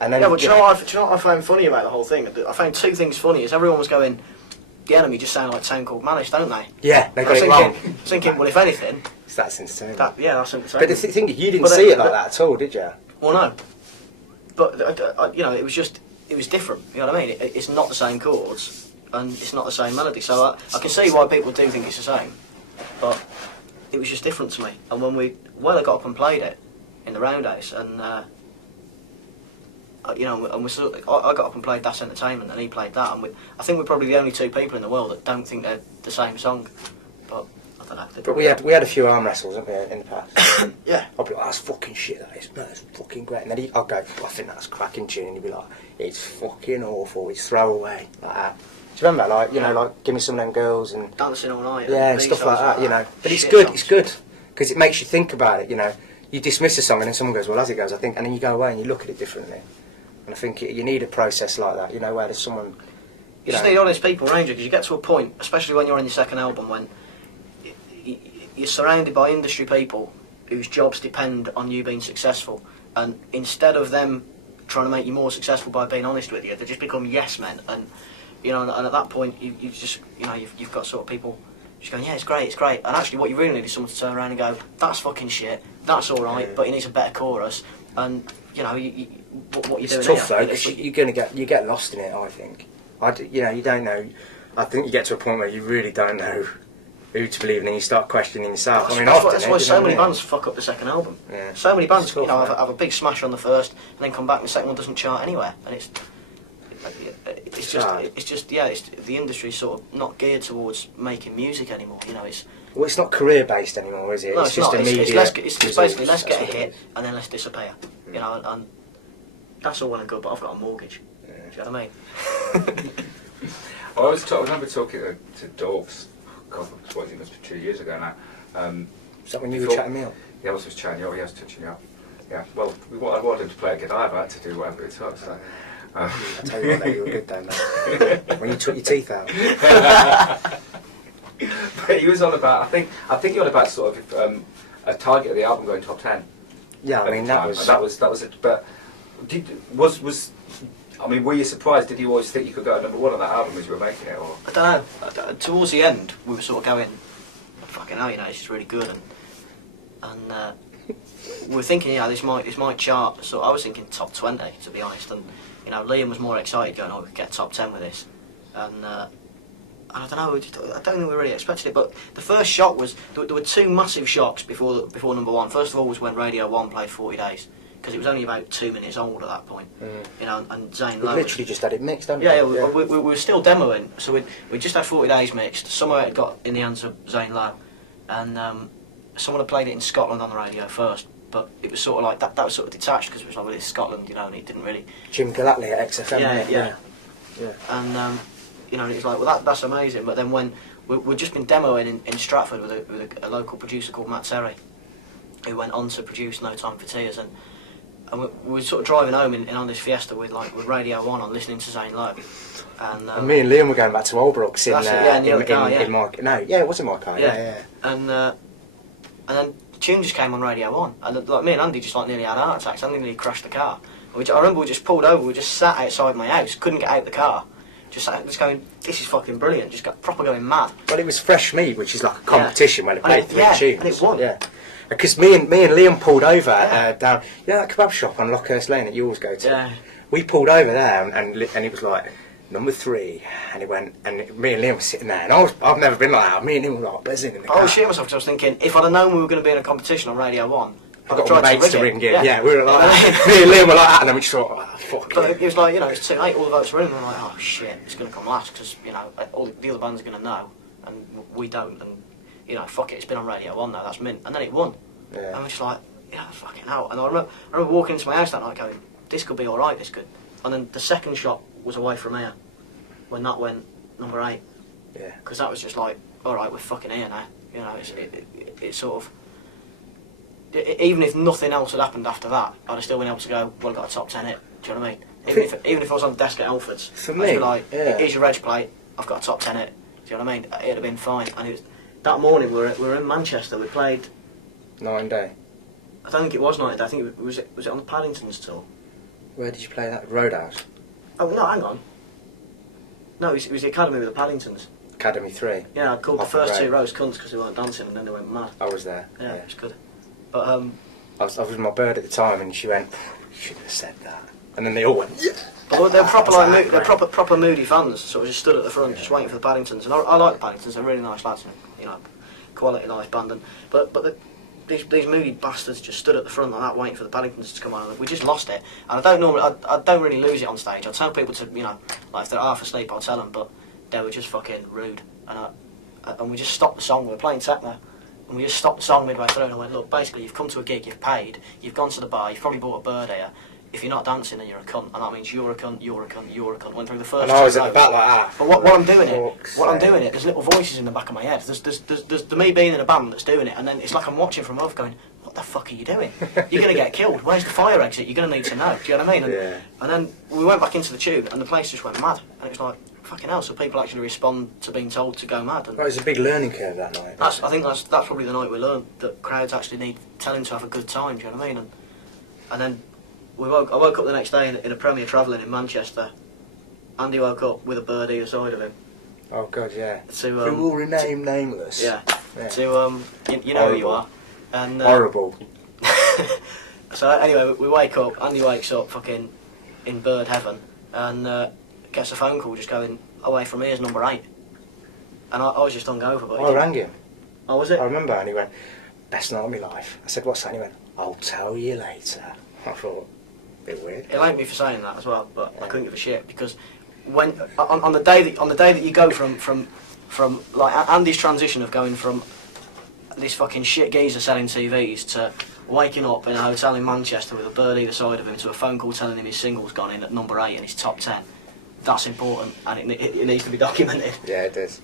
And then, yeah, but do you know what I found funny about the whole thing? I found two things funny. Is everyone was going, the Enemy just sound like Town Called Malice, don't they? Yeah, they got it wrong. Thinking, well, if anything... That's insane. That's entertainment. But the thing is, you didn't see it like that at all, did you? Well, no. But, you know, it was different, you know what I mean? It's not the same chords, and it's not the same melody, so I can see why people do think it's the same, but it was just different to me. And when I got up and played it in the Roundhouse, and, you know, and I got up and played That's Entertainment, and he played that, and I think we're probably the only two people in the world that don't think they're the same song, but... But we had a few arm wrestles, haven't we, in the past? Yeah. I'll be like, that's fucking shit, that is. No, it's fucking great. And then I'll go, I think that's a cracking tune. And he'd be like, it's fucking awful, it's throwaway. Like that. Do you remember, like, you know, like, Give Me Some of Them Girls and... Dancing All Night. Yeah, and stuff like that, you know. But it's good, because it makes you think about it, you know. You dismiss a song and then someone goes, well, as it goes, I think, and then you go away and you look at it differently. And I think you need a process like that, you know, where there's someone... You just need honest people around you, because you get to a point, especially when you're on your second album, when... You're surrounded by industry people whose jobs depend on you being successful, and instead of them trying to make you more successful by being honest with you, they just become yes men. And you know, and at that point, you just, you know, you've got sort of people just going, yeah, it's great, and actually, what you really need is someone to turn around and go, that's fucking shit, that's all right, but it needs a better chorus. And you know, what you're it's doing. It's tough though, because you get lost in it. I think, you know, you don't know. I think you get to a point where you really don't know who to believe, and then you start questioning yourself. That's why so many bands fuck up the second album. Yeah. So many bands, tough, you know, have a big smash on the first, and then come back and the second one doesn't chart anywhere, and it's just the industry's sort of not geared towards making music anymore. You know, it's not career based anymore, is it? No, it's just not. immediate. It's basically let's get a hit and then let's disappear. You know, and that's all well and good, but I've got a mortgage. Yeah. Do you know what I mean? Well, I remember talking to Dawkins. God, it must be 2 years ago now. Is that when you were chatting me up? Yeah, I was chatting you up, he was touching you up. Yeah, well, I wanted him to play a guitar, but I had to do whatever it took, so... I tell you what, though, you were good then, mate. When you took your teeth out. But he was on about, I think he was on about sort of a target of the album going top 10. Yeah, I mean, that was it, but I mean, were you surprised? Did you always think you could go at number one on that album as you were making it? Or? I don't know. Towards the end, we were sort of going, fucking hell, you know, it's just really good, and we were thinking, you know, this might chart. So I was thinking top 20, to be honest, and you know, Liam was more excited, going, oh, we could get top 10 with this, and I don't know, I don't think we really expected it. But the first shock was there were two massive shocks before number one. First of all was when Radio 1 played 40 Days. Because it was only about 2 minutes old at that point, you know, and Zane Lowe... We literally just had it mixed, haven't we? Yeah, we were still demoing, so we just had 40 Days mixed. Somehow it got in the hands of Zane Lowe, and someone had played it in Scotland on the radio first, but it was sort of like, that was sort of detached, because it was like, well, it's Scotland, you know, and it didn't really... Jim Gallatley at XFM. Yeah. And, you know, it was like, well, that's amazing, but then when... We'd just been demoing in Stratford with a local producer called Matt Terry, who went on to produce No Time for Tears, and we were sort of driving home on this Fiesta with Radio 1 on, listening to Zane Lowe. And me and Liam were going back to Oldbrooks in my... No, yeah, it was in my car, yeah. And then the tune just came on Radio 1, and like me and Andy just like nearly had heart attacks. Andy nearly crashed the car. I remember we just pulled over, we just sat outside my house, couldn't get out the car. Just going, this is fucking brilliant, just got proper going mad. Well, it was Fresh Meat, which is like a competition where they played 3 tunes. And it won. Yeah. Because me and Liam pulled over down, you know that kebab shop on Lockhurst Lane that you always go to? Yeah. We pulled over there and he was like, number 3, and he went, and me and Liam were sitting there, and I've never been like that. Me and him were like buzzing in the car. I was shitting myself because I was thinking, if I'd have known we were going to be in a competition on Radio 1, I got my mates to ring in. Yeah, we were like that. Me and Liam were like that, and then we just thought, oh, fuck but it was like, you know, it's too late, all the votes were in, and I'm like, oh shit, it's going to come last, because, you know, all the other bands are going to know, and we don't, and, you know, fuck it, it's been on Radio 1 now, that's mint. And then it won. Yeah. And we're just like, yeah, fucking hell. And I remember walking into my house that night going, this could be alright, this could. And then the second shot was Away From Here, when that went number 8. Yeah. Because that was just like, alright, we're fucking here now. You know, it's sort of... Even if nothing else had happened after that, I'd have still been able to go, well, I got a top 10 hit. Do you know what I mean? Even if I was on the desk at Alfred's, for me, I'd be like, here's your reg plate, I've got a top 10 hit. Do you know what I mean? It'd have been fine. And it was, that morning we were in Manchester, we played... 9 Day. I don't think it was 9 Day, I think was it on the Paddingtons tour? Where did you play that? Roadhouse? Oh, no, hang on. No, it was the Academy with the Paddingtons. Academy 3? Yeah, I called Off the first the two road. rows cunts because they weren't dancing and then they went mad. I was there. Yeah, it was good. But, I was with my bird at the time and she went, you shouldn't have said that. And then they all went, yeah. but they're proper, That's like, they're great. proper moody fans, sort of just stood at the front, just waiting for the Paddingtons. And I like the Paddingtons, they're really nice lads, and, you know, quality nice band. And, these moody bastards just stood at the front like that, waiting for the Paddingtons to come on. And we just lost it. And I don't really lose it on stage. I tell people to, you know, like if they're half asleep, I'll tell them, but they were just fucking rude. And we just stopped the song. We were playing techno, and we just stopped the song midway through. And I went, look, basically, you've come to a gig, you've paid, you've gone to the bar, you've probably bought a bird here. If you're not dancing, then you're a cunt, and that means you're a cunt, you're a cunt, you're a cunt. Went through the first. And I was two at the rows. back like that. But what I'm doing it, there's little voices in the back of my head. There's the me being in a band that's doing it, and then it's like I'm watching from above going, what the fuck are you doing? You're going to get killed. Where's the fire exit? You're going to need to know. Do you know what I mean? And then we went back into the tube, and the place just went mad. And it was like, fucking hell, so people actually respond to being told to go mad. And Well, it was a big learning curve that night. I think that's probably the night we learned that crowds actually need telling to have a good time, do you know what I mean? And then I woke up the next day in a Premier Travelling in Manchester. Andy woke up with a bird either side of him. Oh God, yeah. To, Who will remain nameless. Yeah. Yeah. To you know who you are. And Horrible. so anyway, we wake up. Andy wakes up, fucking in bird heaven, and gets a phone call just going, away from here's number 8. And I was just hungover. But I rang him. Oh, was it? I remember, and he went, best night of my life. I said, what's that? And he went, I'll tell you later. I thought, a bit weird. It liked me for saying that as well, but I couldn't give a shit because when on the day that you go from like Andy's transition of going from this fucking shit geezer selling TVs to waking up in a hotel in Manchester with a bird either side of him to a phone call telling him his single's gone in at number 8 and he's top 10. That's important and it needs to be documented. Yeah, it is.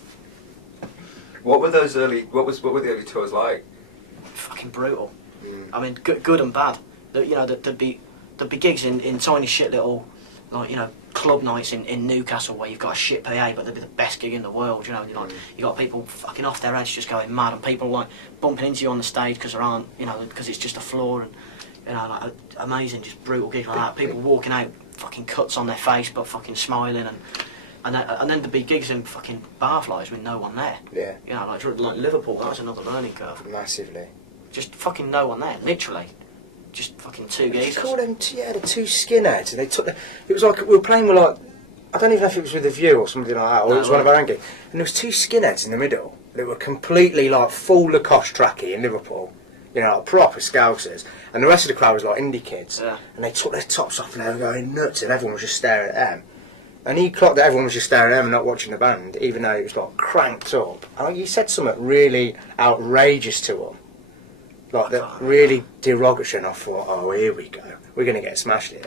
What were those early? What were the early tours like? Fucking brutal. I mean, good and bad. You know, there'd be gigs in tiny shit little, like, you know, club nights in Newcastle where you've got a shit PA, but they'd be the best gig in the world. You know, like you got people fucking off their heads just going mad, and people like bumping into you on the stage because there aren't, you know, because it's just a floor, and you know, like amazing, just brutal gigs like that. People walking out, fucking cuts on their face, but fucking smiling, and then there'd be gigs in fucking barflies with no one there. Yeah. You know, like Liverpool, that's another learning curve. Massively. Just fucking no one there, literally. Just fucking two What did you geezers. call them? Yeah, the two skinheads. And they took the. It was like we were playing with like. I don't even know if it was with The View or something like that, or No, it was one of our own gigs. And there was two skinheads in the middle. They were completely like full Lacoste tracky in Liverpool. You know, like proper scousers. And the rest of the crowd was like indie kids. Yeah. And they took their tops off and they were going nuts, and everyone was just staring at them. And he clocked that everyone was just staring at them and not watching the band, even though it was like cranked up. And he said something really outrageous to them. Like that really derogatory, and I thought, oh, here we go. We're going to get smashed here.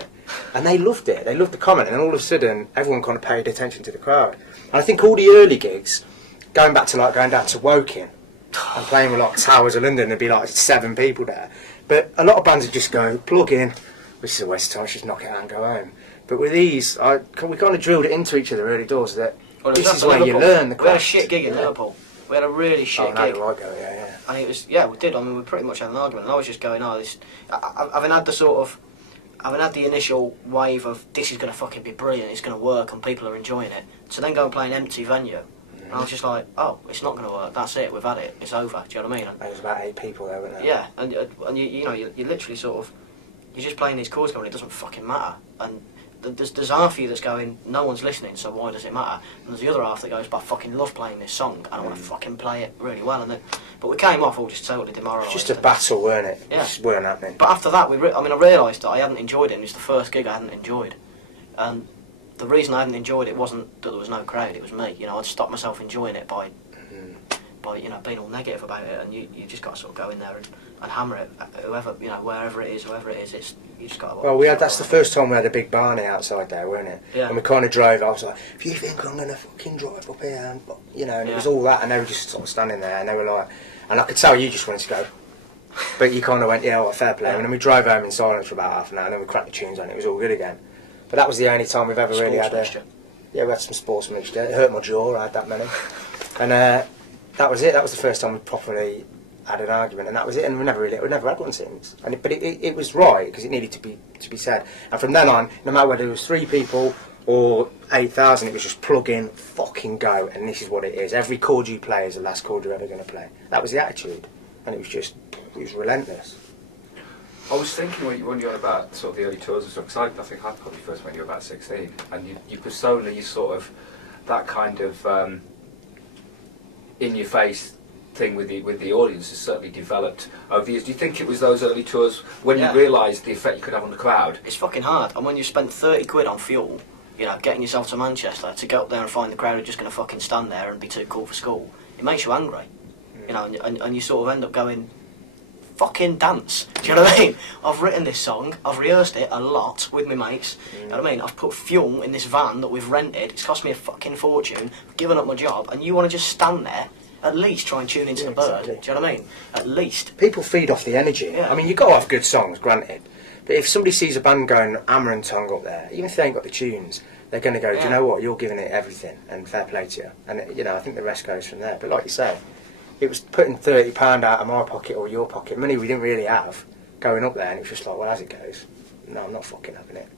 And they loved it. They loved the comment. And then all of a sudden, everyone kind of paid attention to the crowd. And I think all the early gigs, going back to like going down to Woking and playing with like Towers of London, there'd be like 7 people there. But a lot of bands would just go, plug in. This is a West Time, just knock it out and go home. But with these, we kind of drilled it into each other early doors that this is where you learn the craft. We had a shit gig in Liverpool. We had a really shit no, gig. right go, yeah. And it was, we did. I mean, we pretty much had an argument. And I was just going, having had the initial wave of this is going to fucking be brilliant, it's going to work, and people are enjoying it. So then go and play an empty venue. And I was just like, oh, it's not going to work. That's it. We've had it. It's over. Do you know what I mean? And There was about 8 people there, weren't there? yeah, and you know, you're literally sort of, you're just playing these chords going, it doesn't fucking matter. And there's half of you that's going, no one's listening, so why does it matter? And there's the other half that goes, but I fucking love playing this song, and I want to fucking play it really well. And then, but we came off all just totally demoralised. Just a battle, weren't it? Yeah. It just weren't happening. But after that, I realised that I hadn't enjoyed it. It was the first gig I hadn't enjoyed. And the reason I hadn't enjoyed it wasn't that there was no crowd, it was me. You know, I'd stopped myself enjoying it by you know, being all negative about it, and you just got to sort of go in there and hammer it, whoever, you know, whoever it is, it's, you just got to... Well, that's the first time we had a big Barney outside there, weren't it? Yeah. And we kind of drove, I was like, if you think I'm going to fucking drive up here, and, you know, and it was all that, and they were just sort of standing there, and they were like, and I could tell you just wanted to go. But you kind of went, yeah, well, fair play. And then we drove home in silence for about half an hour, and then we cracked the tunes on, it was all good again. But that was the only time we've ever really had a... Yeah, we had some sports mixture. It hurt my jaw, I had that many. And that was it. That was the first time we properly had an argument, and that was it. And we never had one since. But it was right because it needed to be said. And from then on, no matter whether it was 3 people or 8,000, it was just plug in, fucking go, and this is what it is. Every chord you play is the last chord you're ever going to play. That was the attitude, and it was relentless. I was thinking when you're on about sort of the early tours and stuff, because I think I probably first when you were about 16, and you persona, you sort of, that kind of in-your-face thing with the audience has certainly developed over the years. Do you think it was those early tours when you realised the effect you could have on the crowd? It's fucking hard, and when you spent 30 quid on fuel, you know, getting yourself to Manchester, to go up there and find the crowd are just going to fucking stand there and be too cool for school, it makes you angry, you know, and you sort of end up going, fucking dance. Do you know what I mean? I've written this song, I've rehearsed it a lot with my mates. You know what I mean? I've put fuel in this van that we've rented. It's cost me a fucking fortune. I've given up my job, and you want to just stand there? At least try and tune into the bird. Exactly. Do you know what I mean? At least. People feed off the energy. Yeah. I mean, you've got to have good songs, granted. But if somebody sees a band going hammer and tongue up there, even if they ain't got the tunes, they're going to go, do you know what? You're giving it everything, and fair play to you. And, you know, I think the rest goes from there. But like you say, it was putting £30 out of my pocket or your pocket, money we didn't really have, going up there, and it was just like, well, as it goes, no, I'm not fucking having it.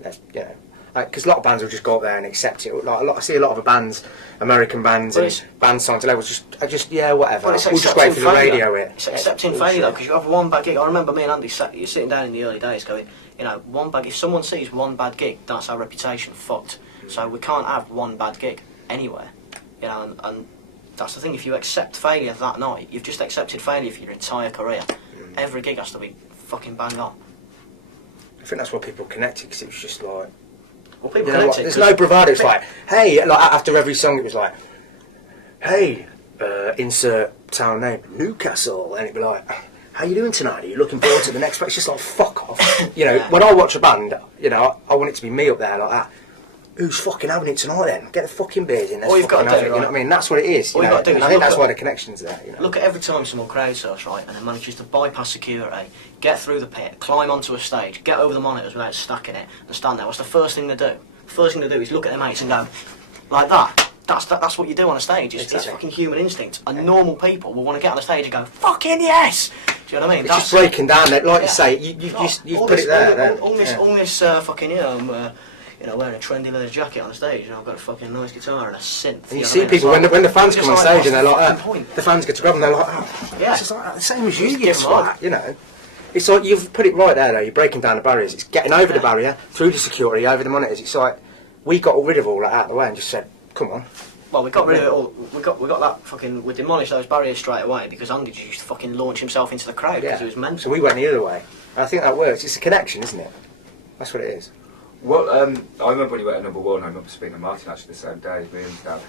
That's, you know, because a lot of bands will just go up there and accept it. Like I see a lot of the bands, American bands and band songs, and they will just yeah, whatever. We'll just wait for the radio it. It's accepting failure though, because you have one bad gig. I remember me and Andy you're sitting down in the early days going, you know, one bad. If someone sees one bad gig, that's our reputation fucked. So we can't have one bad gig anywhere, you know, and that's the thing. If you accept failure that night, you've just accepted failure for your entire career. Every gig has to be fucking bang on. I think that's why people connected, because it was just like, well, people you know what, connected. there's no bravado. It's like, hey, like after every song, it was like, hey, insert town name, Newcastle, and it'd be like, how you doing tonight? Are you looking forward to the next? It's just like, fuck off. You know, when I watch a band, you know, I want it to be me up there like that. Who's fucking having it tonight then? Get the fucking beers in. All you've got to do, right? You know what I mean? That's what it is. All you've got to do and is I think that's why the connection's there. You know? Look at every time someone crowdsources, right, and then manages to bypass security, get through the pit, climb onto a stage, get over the monitors without stacking it, and stand there. What's the first thing to do? The first thing to do is look at their mates and go, like that. That's what you do on a stage. It's fucking human instinct. And normal people will want to get on a stage and go, fucking yes! Do you know what I mean? It's just breaking down that, like you say, you've put it there. All this fucking, you know, wearing a trendy leather jacket on stage, and I've got a fucking nice guitar and a synth. And you see people, when the fans come on stage and they're like, the fans get to grab them, they're like, oh, yeah. It's just like the same as you, you swat, you know. It's like, you've put it right there though, you're breaking down the barriers. It's getting over the barrier, through the security, over the monitors. It's like, we got rid of all that out of the way and just said, come on. Well, we got rid of it all. We got that fucking. We demolished those barriers straight away because Andy just used to fucking launch himself into the crowd because he was mental. So we went the other way. And I think that works. It's a connection, isn't it? That's what it is. Well, I remember when you went at number 1, I remember speaking to Martin actually the same day as me and Dad,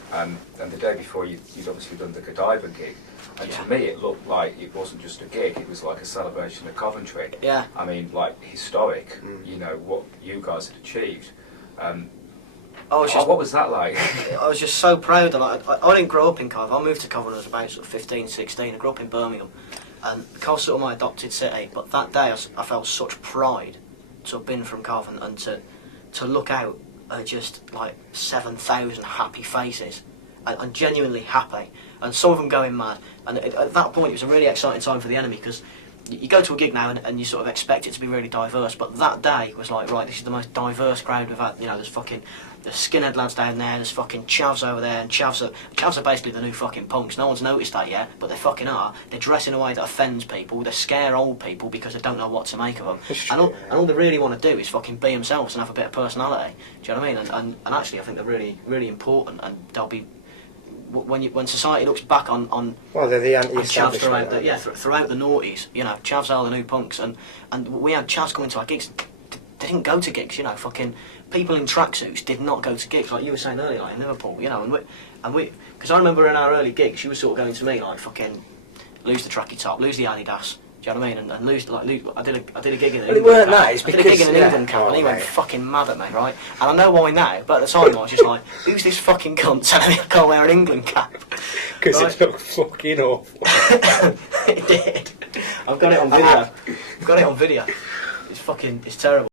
and the day before you'd obviously done the Godiva gig, and to me it looked like it wasn't just a gig, it was like a celebration of Coventry. Yeah. I mean, like, historic, you know, what you guys had achieved. What was that like? I was just so proud. I didn't grow up in Cov. I moved to Cov when I was about sort of 15, 16. I grew up in Birmingham, and Cov's sort of my adopted city. But that day I felt such pride to have been from Cov and to look out at just like 7,000 happy faces, and genuinely happy, and some of them going mad. And at that point, it was a really exciting time for the Enemy because you go to a gig now and you sort of expect it to be really diverse, but that day was like, right, this is the most diverse crowd we've had. You know, there's skinhead lads down there, there's fucking chavs over there, and chavs are basically the new fucking punks. No one's noticed that yet, but they fucking are. They dress in a way that offends people, they scare old people because they don't know what to make of them. And all they really want to do is fucking be themselves and have a bit of personality. Do you know what I mean? And actually I think they're really, really important, and they'll be, when society looks back on well, they're the chavs anti-establishment. throughout the noughties, you know, chavs are the new punks, and we had chavs coming to our gigs. They didn't go to gigs, you know, fucking people in tracksuits did not go to gigs, like you were saying earlier, like in Liverpool, you know, and we, because I remember in our early gigs, she was sort of going to me like, fucking, lose the tracky top, lose the Adidas. Do you know what I mean? And lose, I did a gig in an England cap. I did a gig in an England cap, and he went fucking mad at me, right? And I know why now, but at the time I was just like, who's this fucking cunt telling me I can't wear an England cap? Because it looked fucking awful. It did. I've got it on video. It's terrible.